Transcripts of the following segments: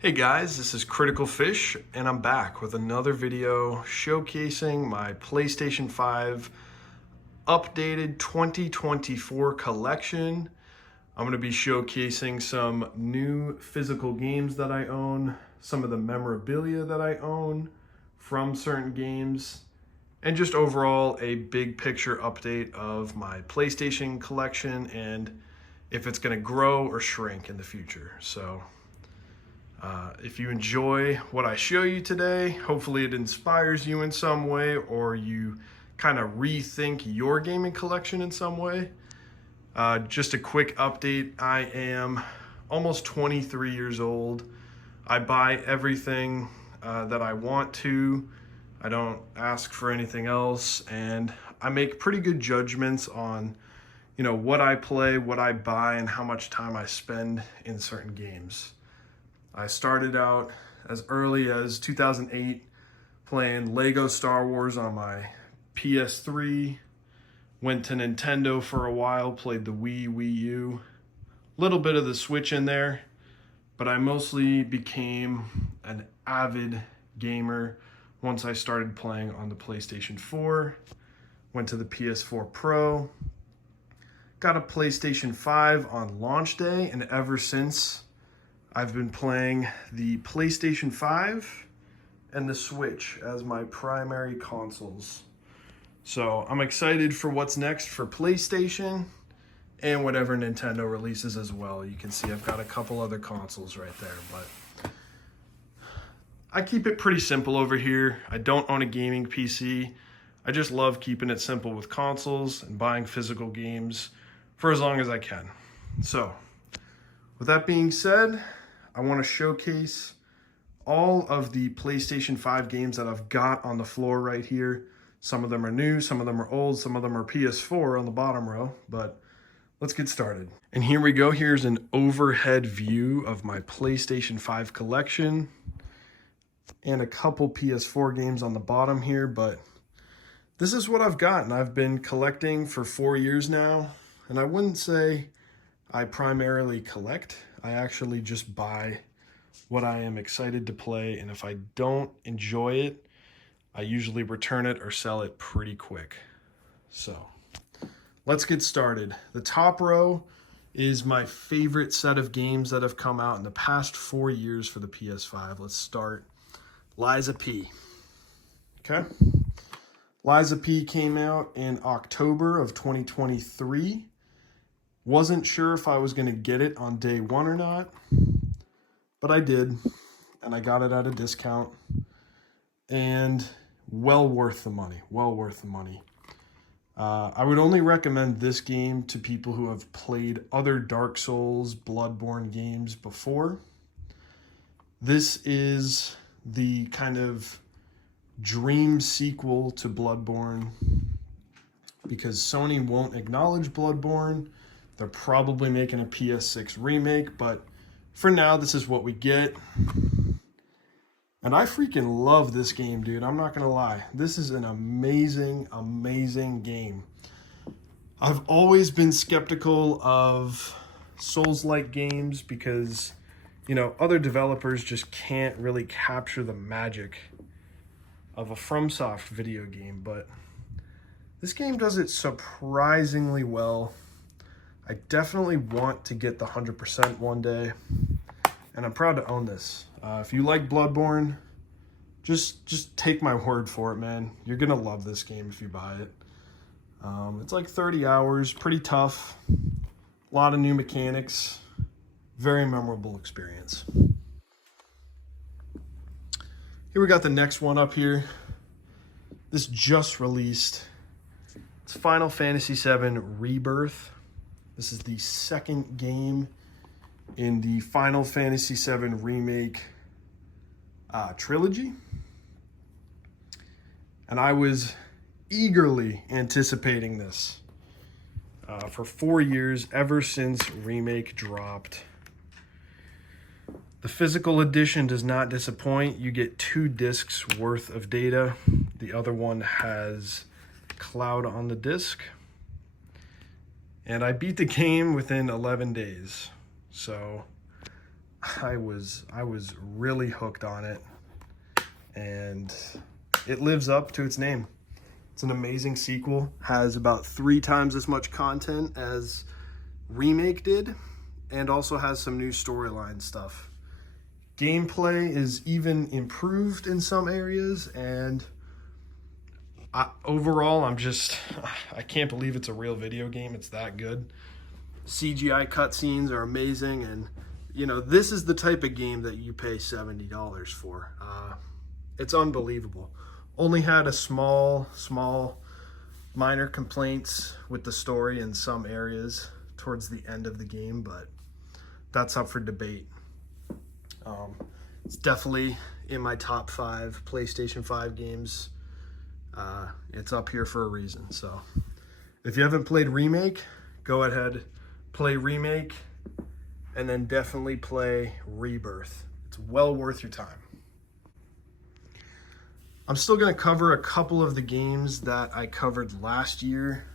Hey guys, this is Critical Fish, and I'm back with another video showcasing my PlayStation 5 updated 2024 collection. I'm going to be showcasing some new physical games that I own, some of the memorabilia that I own from certain games, and just overall a big picture update of my PlayStation collection and if it's going to grow or shrink in the future. So if you enjoy what I show you today, hopefully it inspires you in some way or you kind of rethink your gaming collection in some way. Just a quick update. I am almost 23 years old. I buy everything that I want to. I don't ask for anything else, and I make pretty good judgments on, what I play, what I buy, and how much time I spend in certain games. I started out as early as 2008 playing Lego Star Wars on my PS3, went to Nintendo for a while, played the Wii U, little bit of the Switch in there, but I mostly became an avid gamer once I started playing on the PlayStation 4, went to the PS4 Pro, got a PlayStation 5 on launch day, and ever since I've been playing the PlayStation 5 and the Switch as my primary consoles. So I'm excited for what's next for PlayStation and whatever Nintendo releases as well. You can see I've got a couple other consoles right there, but I keep it pretty simple over here. I don't own a gaming PC. I just love keeping it simple with consoles and buying physical games for as long as I can. So with that being said, I want to showcase all of the PlayStation 5 games that I've got on the floor right here. Some of them are new, some of them are old, some of them are PS4 on the bottom row, but let's get started. And here we go. Here's an overhead view of my PlayStation 5 collection and a couple PS4 games on the bottom here, but this is what I've got, and I've been collecting for 4 years now, and I wouldn't say I primarily collect. I actually just buy what I am excited to play, and if I don't enjoy it, I usually return it or sell it pretty quick. So let's get started. The top row is my favorite set of games that have come out in the past 4 years for the PS5. Let's start Lies of P. Okay. Lies of P came out in October of 2023. Wasn't sure if I was going to get it on day one or not, but I did, and I got it at a discount, and well worth the money, well worth the money. I would only recommend this game to people who have played other Dark Souls, Bloodborne games before. This is the kind of dream sequel to Bloodborne because Sony won't acknowledge Bloodborne. They're probably making a PS6 remake, but for now, this is what we get. And I freaking love this game, dude. I'm not gonna lie. This is an amazing, amazing game. I've always been skeptical of Souls-like games because, other developers just can't really capture the magic of a FromSoft video game, but this game does it surprisingly well. I definitely want to get the 100% one day, and I'm proud to own this. If you like Bloodborne, just take my word for it, man. You're gonna love this game if you buy it. It's like 30 hours, pretty tough, a lot of new mechanics, very memorable experience. Here we got the next one up here. This just released. It's Final Fantasy VII Rebirth. This is the second game in the Final Fantasy VII Remake trilogy. And I was eagerly anticipating this for 4 years, ever since Remake dropped. The physical edition does not disappoint. You get 2 discs worth of data. The other one has cloud on the disc. And I beat the game within 11 days. So I was really hooked on it, and it lives up to its name. It's an amazing sequel, has about 3 times as much content as Remake did, and also has some new storyline stuff. Gameplay is even improved in some areas, and overall, I can't believe it's a real video game. It's that good. CGI cutscenes are amazing, and you know, this is the type of game that you pay $70 for. It's unbelievable. Only had a small minor complaints with the story in some areas towards the end of the game, but that's up for debate. It's definitely in my top 5 PlayStation 5 games. It's up here for a reason. So if you haven't played Remake, go ahead, play Remake, and then definitely play Rebirth. It's well worth your time. I'm still going to cover a couple of the games that I covered last year.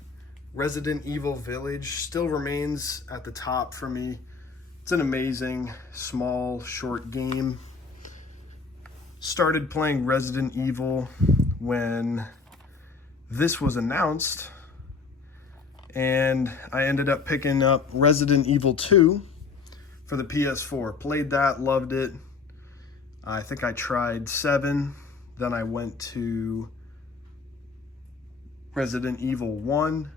Resident Evil Village still remains at the top for me. It's an amazing, small, short game. Started playing Resident Evil when this was announced, and I ended up picking up Resident Evil 2 for the PS4. Played that, loved it. I think I tried 7, then I went to Resident Evil 1,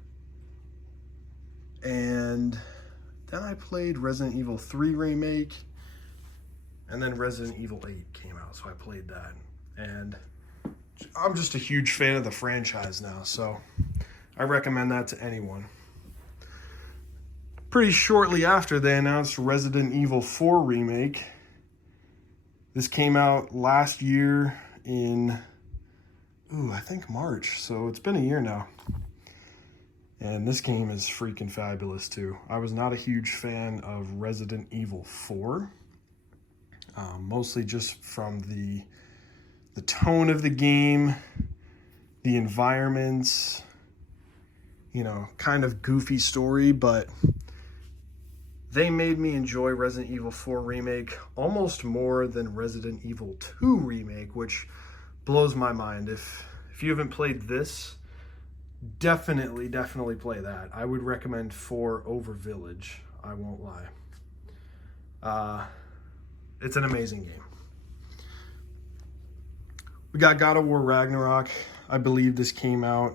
and then I played Resident Evil 3 Remake, and then Resident Evil 8 came out, so I played that. And I'm just a huge fan of the franchise now, so I recommend that to anyone. Pretty shortly after, they announced Resident Evil 4 Remake. This came out last year in, I think March, so it's been a year now. And this game is freaking fabulous too. I was not a huge fan of Resident Evil 4, mostly just from the tone of the game, the environments, you know, kind of goofy story, but they made me enjoy Resident Evil 4 Remake almost more than Resident Evil 2 Remake, which blows my mind. If you haven't played this, definitely play that. I would recommend 4 over Village, I won't lie. It's an amazing game. We got God of War Ragnarok. I believe this came out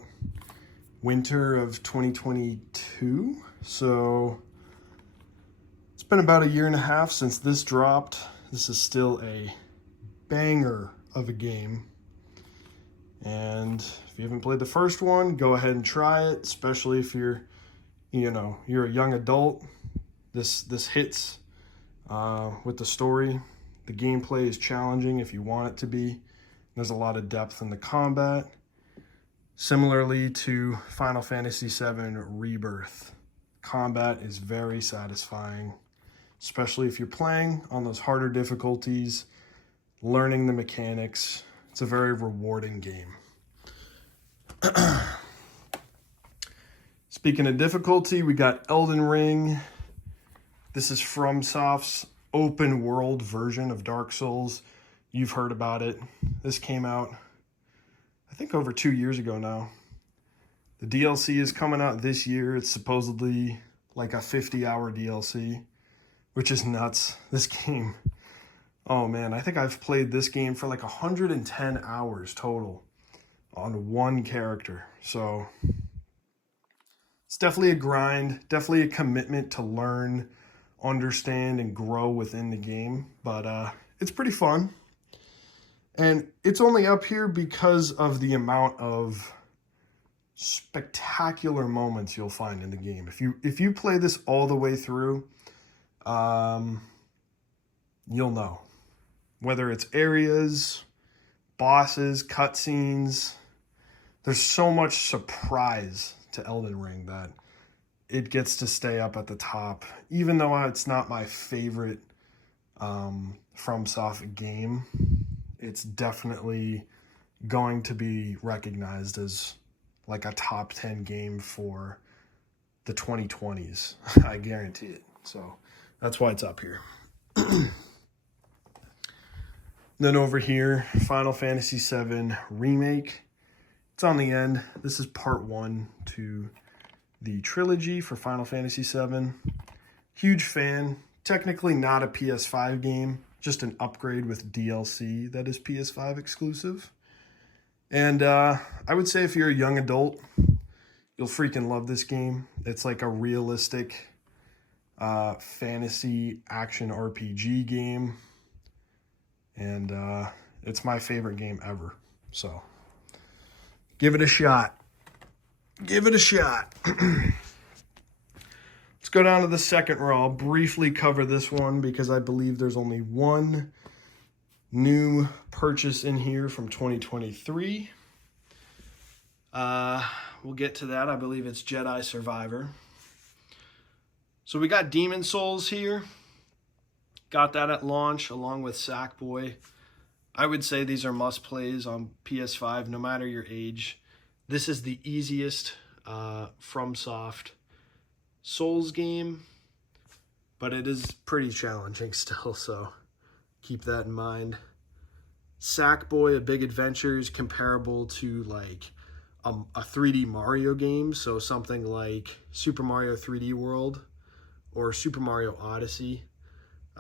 winter of 2022, so it's been about a year and a half since this dropped. This is still a banger of a game. And if you haven't played the first one, go ahead and try it, especially if you're a young adult. This hits with the story. The gameplay is challenging if you want it to be. There's a lot of depth in the combat. Similarly to Final Fantasy VII Rebirth, combat is very satisfying, especially if you're playing on those harder difficulties, learning the mechanics. It's a very rewarding game. Speaking of difficulty, we got Elden Ring. This is FromSoft's open world version of Dark Souls. You've heard about it. This came out, I think, over 2 years ago now. The DLC is coming out this year. It's supposedly like a 50-hour DLC, which is nuts. This game, oh man, I think I've played this game for like 110 hours total on one character. So it's definitely a grind, definitely a commitment to learn, understand, and grow within the game. But it's pretty fun. And it's only up here because of the amount of spectacular moments you'll find in the game. If you play this all the way through, you'll know. Whether it's areas, bosses, cutscenes, there's so much surprise to Elden Ring that it gets to stay up at the top. Even though it's not my favorite FromSoft game, it's definitely going to be recognized as like a top 10 game for the 2020s. I guarantee it. So that's why it's up here. Then over here, Final Fantasy VII Remake. It's on the end. This is part 1 to the trilogy for Final Fantasy VII. Huge fan. Technically not a PS5 game, just an upgrade with DLC that is PS5 exclusive. And I would say if you're a young adult, you'll freaking love this game. It's like a realistic fantasy action RPG game. And it's my favorite game ever. So give it a shot. Give it a shot. Let's go down to the second row. I'll briefly cover this one because I believe there's only one new purchase in here from 2023. We'll get to that. I believe it's Jedi Survivor. So we got Demon Souls here. Got that at launch along with Sackboy. I would say these are must-plays on PS5 no matter your age. This is the easiest FromSoft Souls game, but it is pretty challenging still, so keep that in mind. Sackboy, A Big Adventure, is comparable to like a 3D Mario game, so something like Super Mario 3D World or Super Mario Odyssey.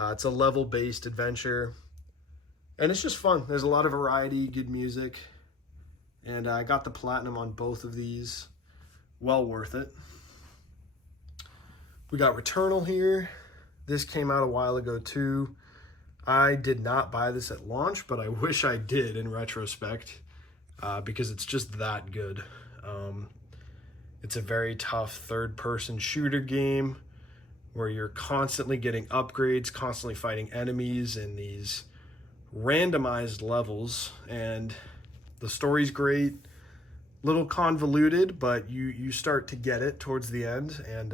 It's a level-based adventure, and it's just fun. There's a lot of variety, good music, and I got the platinum on both of these. Well worth it. We got Returnal here. This came out a while ago too. I did not buy this at launch, but I wish I did in retrospect because it's just that good. It's a very tough third-person shooter game where you're constantly getting upgrades, constantly fighting enemies in these randomized levels, and the story's great. Little convoluted, but you start to get it towards the end, and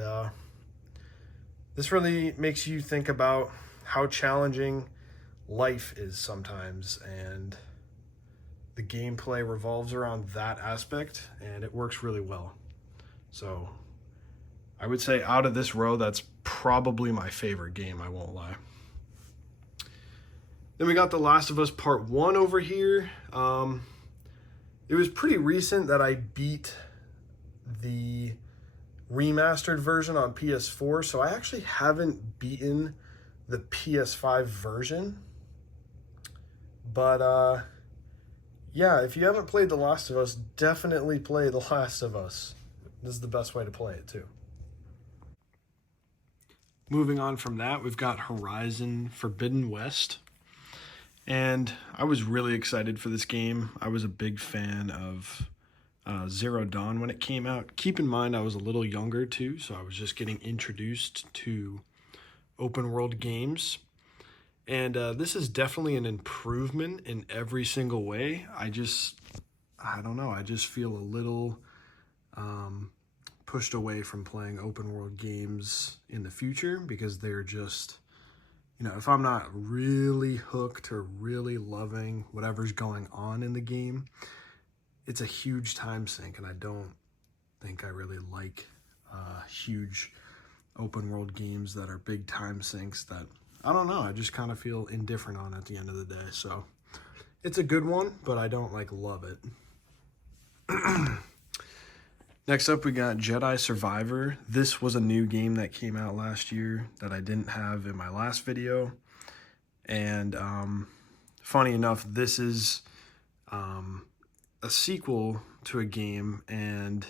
this really makes you think about how challenging life is sometimes, and the gameplay revolves around that aspect, and it works really well. So I would say out of this row, that's probably my favorite game, I won't lie. Then we got The Last of Us Part 1 over here. It was pretty recent that I beat the remastered version on PS4, so I actually haven't beaten the PS5 version. But yeah, if you haven't played The Last of Us, definitely play The Last of Us. This is the best way to play it too. Moving on from that, we've got Horizon Forbidden West. And I was really excited for this game. I was a big fan of Zero Dawn when it came out. Keep in mind, I was a little younger too, so I was just getting introduced to open world games. And this is definitely an improvement in every single way. I don't know, I just feel a little pushed away from playing open world games in the future because they're just, you know, if I'm not really hooked or really loving whatever's going on in the game, it's a huge time sink, and I don't think I really like huge open world games that are big time sinks that, I don't know, I just kind of feel indifferent on at the end of the day. So it's a good one, but I don't like love it. Next up, we got Jedi Survivor. This was a new game that came out last year that I didn't have in my last video. And funny enough, this is a sequel to a game, and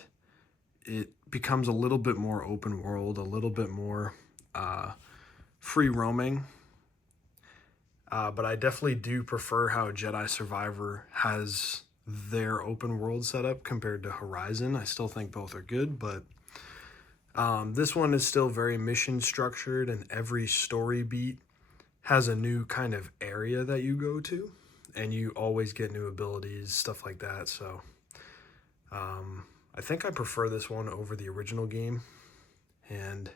it becomes a little bit more open world, a little bit more free roaming. But I definitely do prefer how Jedi Survivor has their open world setup compared to Horizon. I still think both are good, but this one is still very mission structured, and every story beat has a new kind of area that you go to, and you always get new abilities, stuff like that. So I think I prefer this one over the original game, and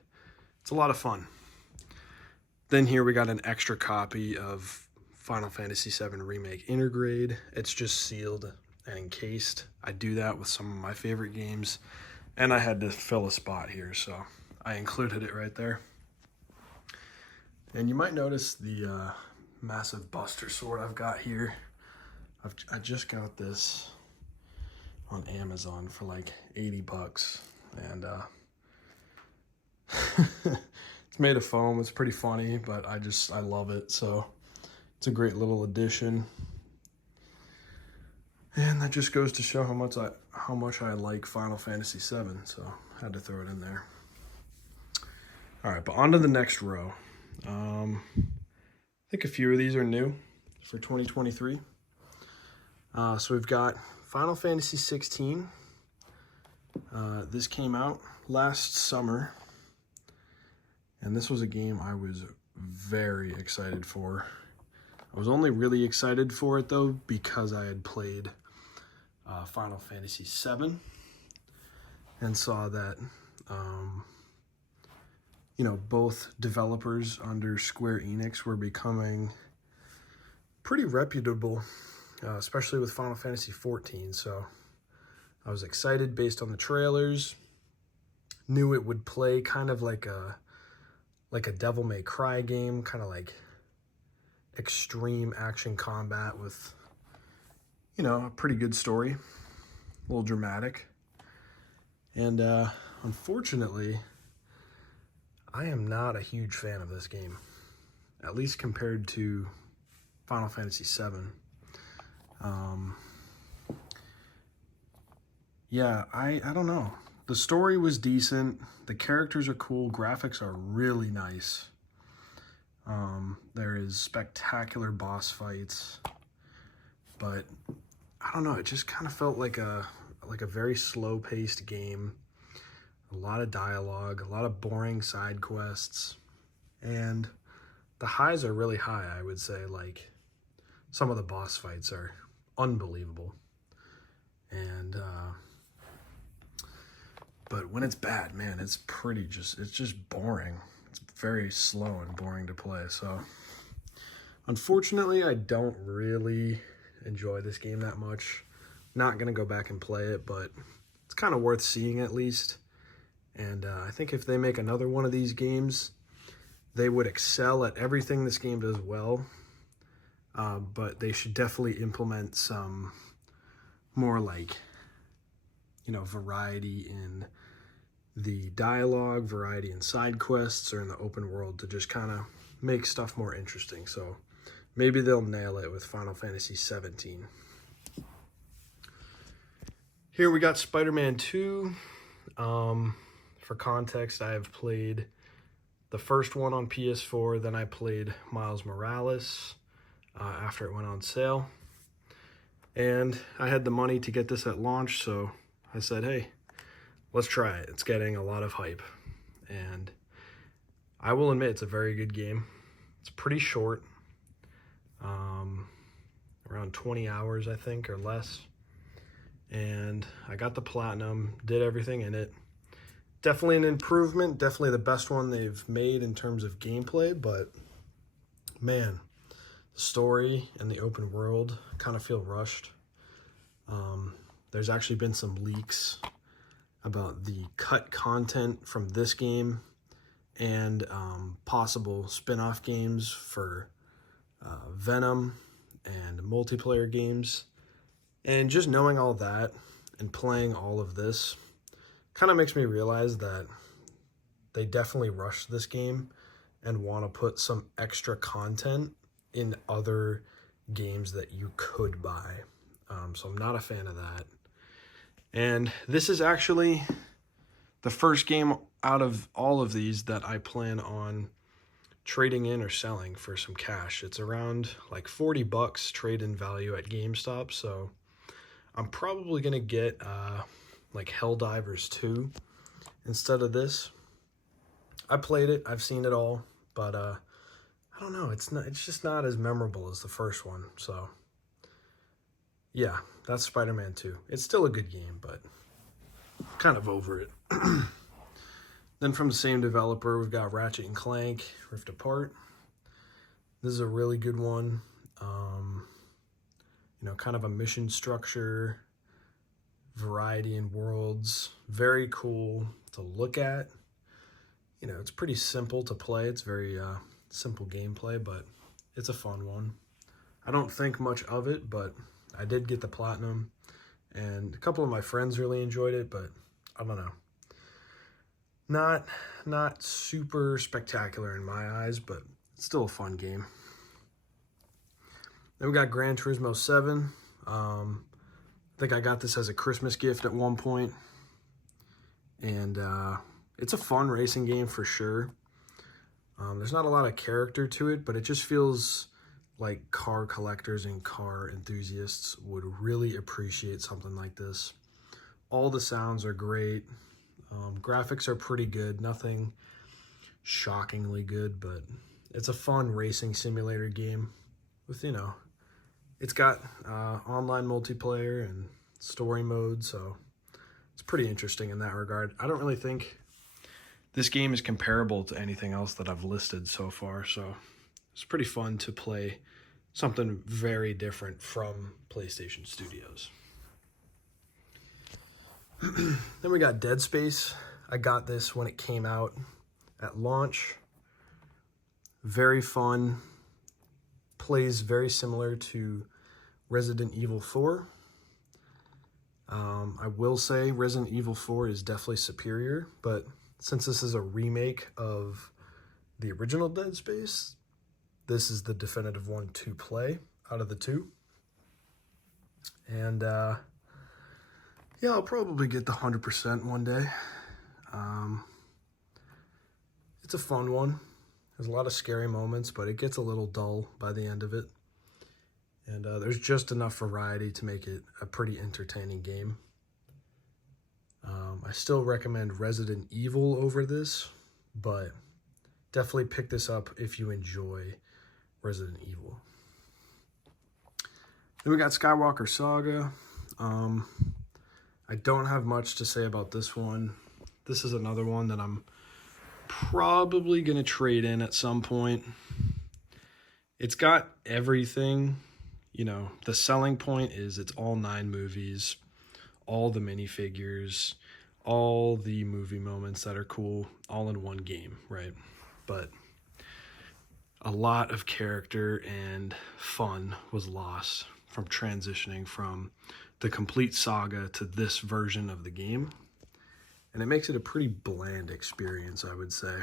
it's a lot of fun. Then here we got an extra copy of Final Fantasy VII Remake Intergrade. It's just sealed and encased. I do that with some of my favorite games, and I had to fill a spot here, so I included it right there. And you might notice the massive Buster Sword I've got here. I just got this on Amazon for like 80 bucks. And it's made of foam. It's pretty funny, but I love it. So it's a great little addition. And that just goes to show how much I like Final Fantasy VII. So I had to throw it in there. All right, but on to the next row. I think a few of these are new for 2023. So we've got Final Fantasy 16. This came out last summer, and this was a game I was very excited for. I was only really excited for it though because I had played Final Fantasy VII and saw that you know, both developers under Square Enix were becoming pretty reputable, especially with Final Fantasy XIV. So I was excited based on the trailers. Knew it would play kind of like a Devil May Cry game, kind of like extreme action combat with, you know, a pretty good story, a little dramatic. And unfortunately, I am not a huge fan of this game, at least compared to Final Fantasy VII. Yeah, I don't know. The story was decent. The characters are cool. Graphics are really nice. There is spectacular boss fights, but I don't know. It just kind of felt like a very slow-paced game. A lot of dialogue, a lot of boring side quests, and the highs are really high, I would say. Like, some of the boss fights are unbelievable. And, but when it's bad, man, it's just boring. It's very slow and boring to play. So, unfortunately, I don't really enjoy this game that much. Not going to go back and play it, but it's kind of worth seeing at least. And I think if they make another one of these games, they would excel at everything this game does well. But they should definitely implement some more, like, you know, variety in the dialogue, variety in side quests or in the open world to just kind of make stuff more interesting. So maybe they'll nail it with Final Fantasy 17. Here we got Spider-Man 2. For context, I have played the first one on PS4, then I played Miles Morales after it went on sale. And I had the money to get this at launch, so I said, hey, let's try it. It's getting a lot of hype. And I will admit it's a very good game. It's pretty short, around 20 hours, I think, or less. And I got the platinum, did everything in it. Definitely an improvement, definitely the best one they've made in terms of gameplay, but man, the story and the open world kind of feel rushed. There's actually been some leaks about the cut content from this game and possible spin-off games for Venom and multiplayer games. And just knowing all that and playing all of this kind of makes me realize that they definitely rushed this game and want to put some extra content in other games that you could buy. So I'm not a fan of that. And this is actually the first game out of all of these that I plan on trading in or selling for some cash. It's around like 40 bucks trade-in value at GameStop. So I'm probably going to get like Helldivers 2 instead of this. I played it, I've seen it all, but I don't know, it's just not as memorable as the first one. So yeah, that's Spider-Man 2. It's still a good game, but I'm kind of over it. Then from the same developer, we've got Ratchet and Clank Rift Apart. This is a really good one. You know, kind of a mission structure, variety in worlds, very cool to look at. You know, it's pretty simple to play. It's very simple gameplay, but It's a fun one. I don't think much of it, but I did get the platinum, and a couple of my friends really enjoyed it, but I don't know. Not super spectacular in my eyes, but it's still a fun game. Then we got Gran Turismo 7. I think I got this as a Christmas gift at one point, and it's a fun racing game for sure. There's not a lot of character to it, but it just feels like car collectors and car enthusiasts would really appreciate something like this. All the sounds are great. Graphics are pretty good. Nothing shockingly good, but it's a fun racing simulator game with, it's got online multiplayer and story mode, so it's pretty interesting in that regard. I don't really think this game is comparable to anything else that I've listed so far, so it's pretty fun to play something very different from PlayStation Studios. Then we got Dead Space. I got this when it came out at launch. Very fun. Plays very similar to Resident Evil 4. I will say Resident Evil 4 is definitely superior, but since this is a remake of the original Dead Space, this is the definitive one to play out of the two. And yeah, I'll probably get the 100% one day. It's a fun one. There's a lot of scary moments, but it gets a little dull by the end of it. And there's just enough variety to make it a pretty entertaining game. I still recommend Resident Evil over this, but definitely pick this up if you enjoy Resident Evil. Then we got Skywalker Saga. I don't have much to say about this one. This is another one that I'm probably going to trade in at some point. It's got everything. The selling point is it's all 9 movies, all the minifigures, all the movie moments that are cool, all in one game, right? But a lot of character and fun was lost from transitioning from the complete saga to this version of the game. And it makes it a pretty bland experience, I would say.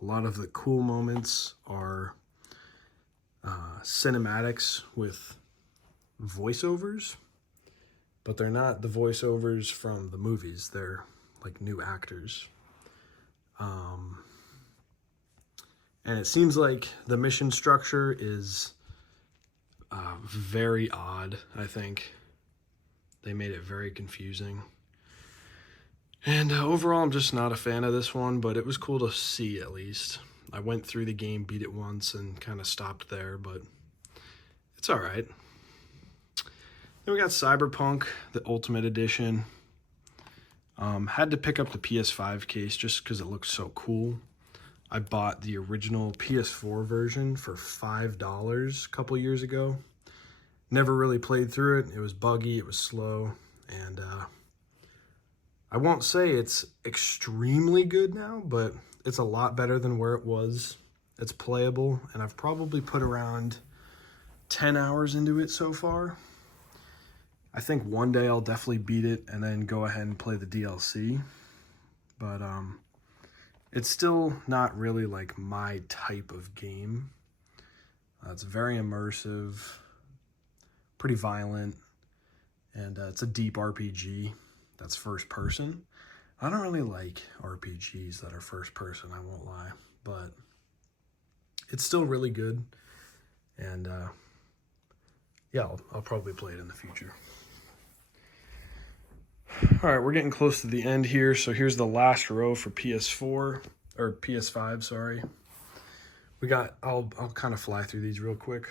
A lot of the cool moments are cinematics with voiceovers, but they're not the voiceovers from the movies. They're like new actors. And it seems like the mission structure is very odd, I think. They made it very confusing. And overall, I'm just not a fan of this one, but it was cool to see at least. I went through the game, beat it once, and kind of stopped there, but it's all right. Then we got Cyberpunk, the Ultimate Edition. Had to pick up the PS5 case just because it looks so cool. I bought the original PS4 version for $5 a couple years ago. Never really played through it. It was buggy, it was slow, and I won't say it's extremely good now, but it's a lot better than where it was. It's playable, and I've probably put around 10 hours into it so far. I think one day I'll definitely beat it and then go ahead and play the DLC. But it's still not really like my type of game. It's very immersive, pretty violent, and it's a deep RPG that's first person. I don't really like RPGs that are first person, I won't lie, but it's still really good. And yeah, I'll probably play it in the future. All right, we're getting close to the end here. So here's the last row for PS4 or PS5, sorry. I'll kind of fly through these real quick.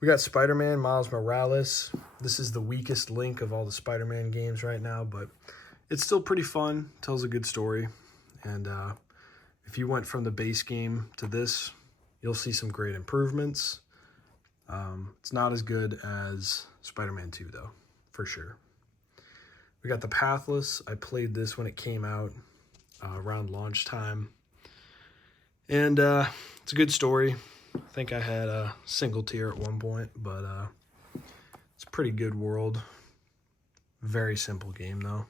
We got Spider-Man, Miles Morales. This is the weakest link of all the Spider-Man games right now, but it's still pretty fun. Tells a good story. And if you went from the base game to this, you'll see some great improvements. It's not as good as Spider-Man 2, though, for sure. We got The Pathless. I played this when it came out around launch time. And it's a good story. I think I had a single tier at one point, but it's a pretty good world. Very simple game though.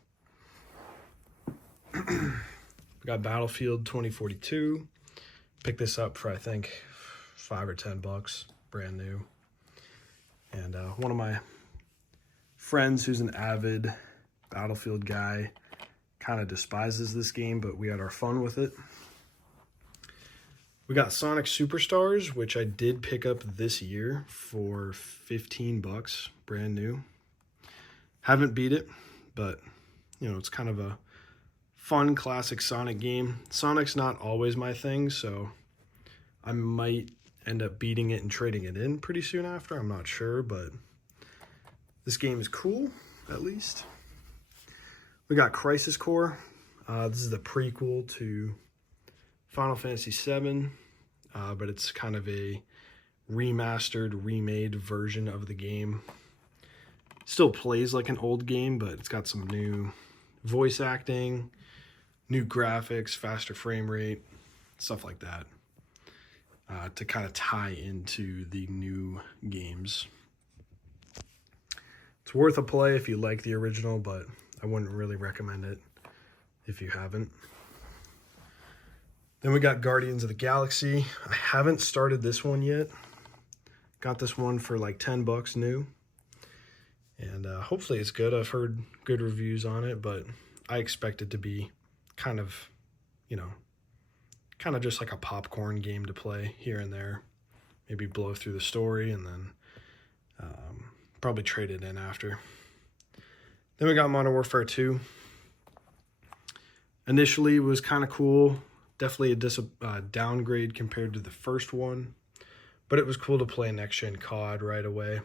We got Battlefield 2042. Picked this up for I think $5 or $10, brand new. And one of my friends who's an avid Battlefield guy kind of despises this game, but we had our fun with it. We got Sonic Superstars, which I did pick up this year for $15, brand new. Haven't beat it, but you know, it's kind of a fun classic Sonic game. Sonic's not always my thing, so I might end up beating it and trading it in pretty soon after. I'm not sure, but this game is cool, at least. We got Crisis Core. This is the prequel to Final Fantasy VII, but it's kind of a remastered, remade version of the game. Still plays like an old game, but it's got some new voice acting, new graphics, faster frame rate, stuff like that, to kind of tie into the new games. It's worth a play if you like the original, but I wouldn't really recommend it if you haven't. Then we got Guardians of the Galaxy. I haven't started this one yet. Got this one for like $10 new. And hopefully it's good. I've heard good reviews on it, but I expect it to be kind of, you know, kind of just like a popcorn game to play here and there. Maybe blow through the story and then probably trade it in after. Then we got Modern Warfare 2. Initially it was kind of cool. Definitely a downgrade compared to the first one. But it was cool to play next-gen COD right away.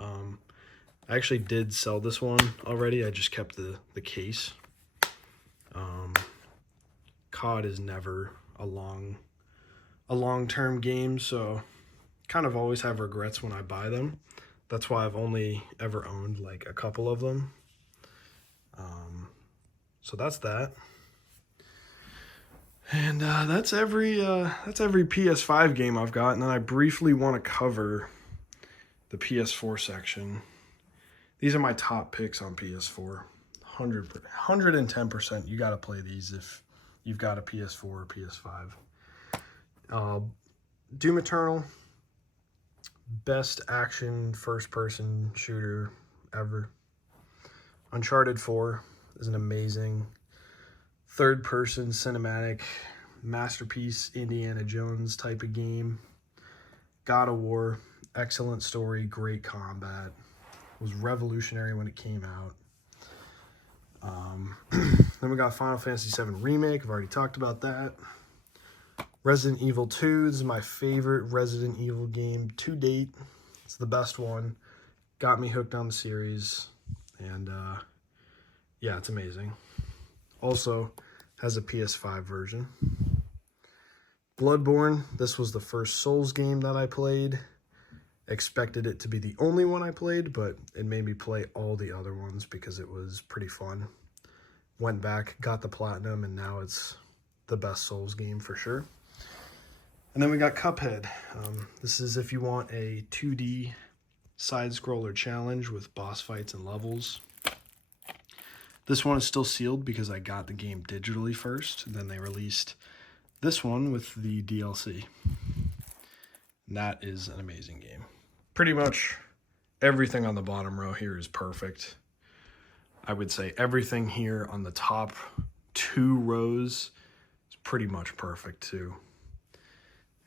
I actually did sell this one already. I just kept the case. COD is never a long-term game, so kind of always have regrets when I buy them. That's why I've only ever owned like a couple of them. So that's that. And that's every PS5 game I've got. And then I briefly want to cover the PS4 section. These are my top picks on PS4. 110%. You got to play these if you've got a PS4 or PS5. Doom Eternal. Best action first-person shooter ever. Uncharted 4 is an amazing third-person cinematic masterpiece, Indiana Jones type of game. God of War, excellent story, great combat. Was revolutionary when it came out. Then we got Final Fantasy VII Remake. I've already talked about that. Resident Evil 2. This is my favorite Resident Evil game to date. It's the best one. Got me hooked on the series. And yeah, it's amazing. Also has a PS5 version. Bloodborne. This was the first Souls game that I played. Expected it to be the only one I played, but it made me play all the other ones because it was pretty fun. Went back, got the platinum, and now it's the best Souls game for sure. And then we got Cuphead. This is if you want a 2D side-scroller challenge with boss fights and levels. This one is still sealed because I got the game digitally first. And then they released this one with the DLC. And that is an amazing game. Pretty much everything on the bottom row here is perfect. I would say everything here on the top 2 rows is pretty much perfect too.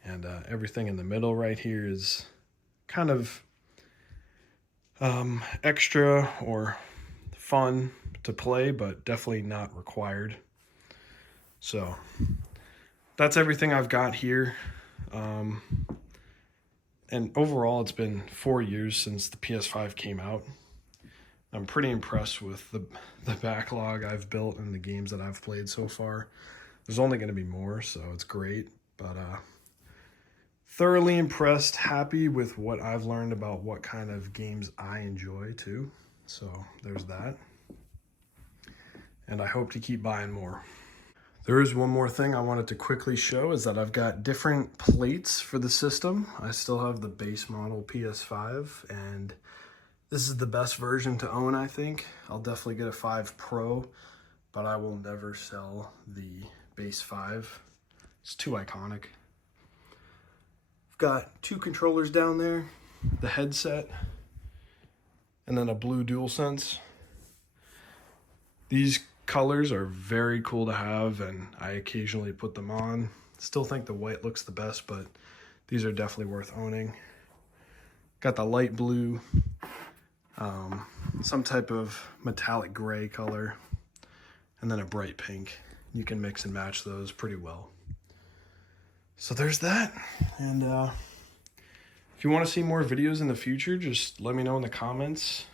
And everything in the middle right here is kind of extra or fun to play, but definitely not required. So that's everything I've got here. And overall, it's been 4 years since the PS5 came out. I'm pretty impressed with the backlog I've built and the games that I've played so far. There's only going to be more, so it's great. But thoroughly impressed, happy with what I've learned about what kind of games I enjoy too. So there's that. And I hope to keep buying more. There is one more thing I wanted to quickly show, is that I've got different plates for the system. I still have the base model PS5, and this is the best version to own, I think. I'll definitely get a 5 Pro, but I will never sell the base 5. It's too iconic. I've got 2 controllers down there, the headset, and then a blue DualSense. These colors are very cool to have, and I occasionally put them on. Still think the white looks the best, but these are definitely worth owning. Got the light blue, some type of metallic gray color, and then a bright pink. You can mix and match those pretty well. So there's that. And if you want to see more videos in the future, just let me know in the comments.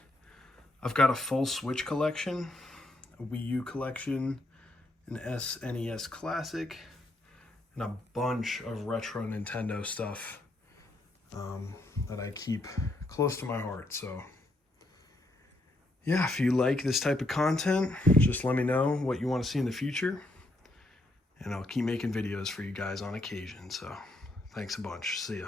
I've got a full Switch collection, a Wii U collection, an SNES Classic, and a bunch of retro Nintendo stuff that I keep close to my heart. So yeah, if you like this type of content, just let me know what you want to see in the future, and I'll keep making videos for you guys on occasion. So thanks a bunch. See ya.